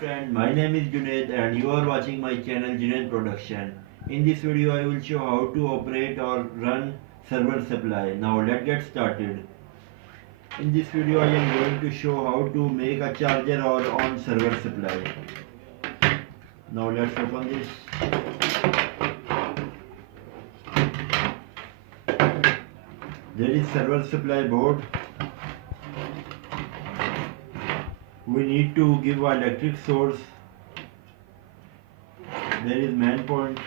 friend, my name is Junaid and you are watching my channel Junaid Production. In this video I will show how to operate or run server supply. Now let's get started. In this video I am going to show how to make a charger or on server supply. Now let's open this. There is server supply board. We need to give an electric source. There is main point.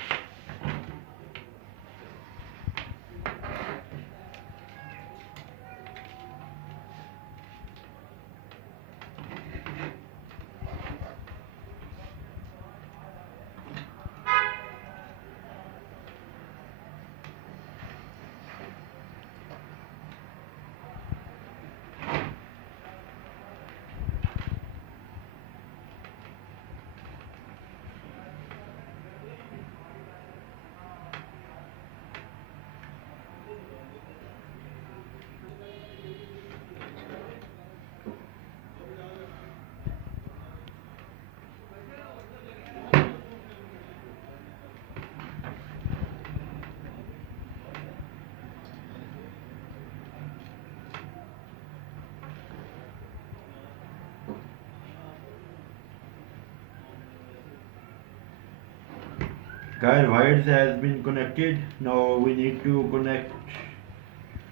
Guide wires has been connected. Now we need to connect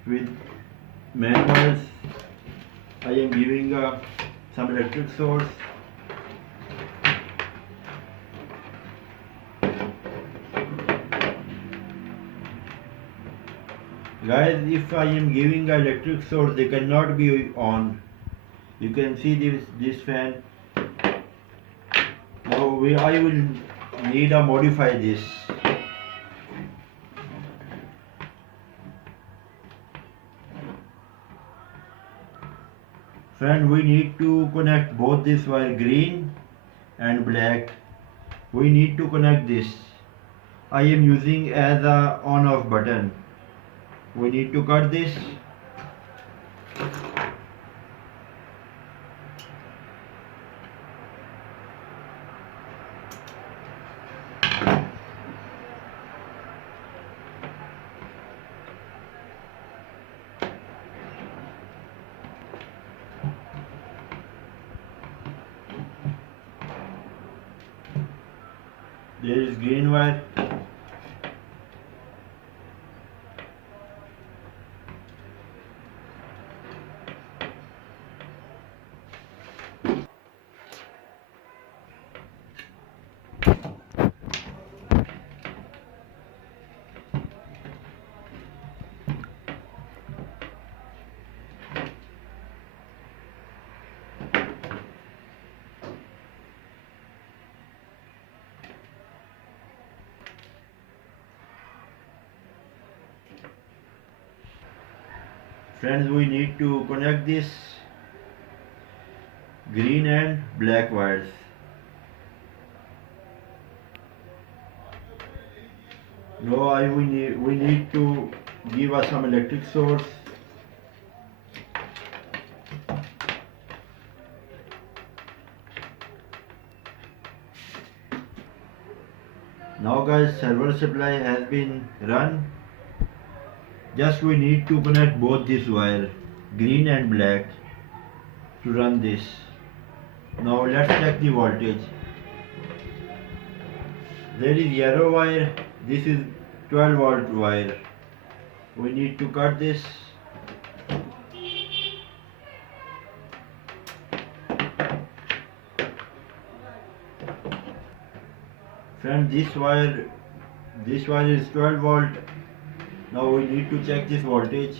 with main wires. I am giving some electric source. Guys, if I am giving an electric source, they cannot be on. You can see this fan. Now I will need to modify this. Friend, we need to connect both this wire, green and black. We need to connect this. I am using as a on off button. We need to cut this. There is green wire. Friends, we need to connect this green and black wires. Now we need to give us some electric source. Now guys, server supply has been run. Just we need to connect both this wire, green and black, to run this. Now let's check the voltage. There is yellow wire. This is 12 volt wire. We need to cut this. Friend, this wire is 12 volt. Now we need to check this voltage.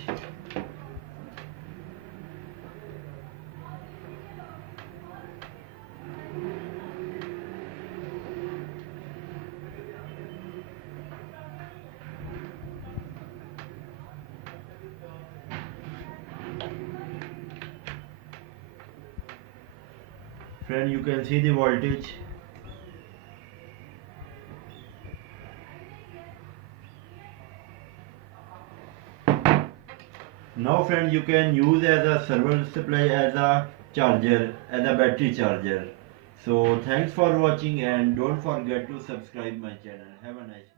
Friend, you can see the voltage. Now friend, you can use as a server supply as a charger, as a battery charger. So thanks for watching and don't forget to subscribe my channel. Have a nice day.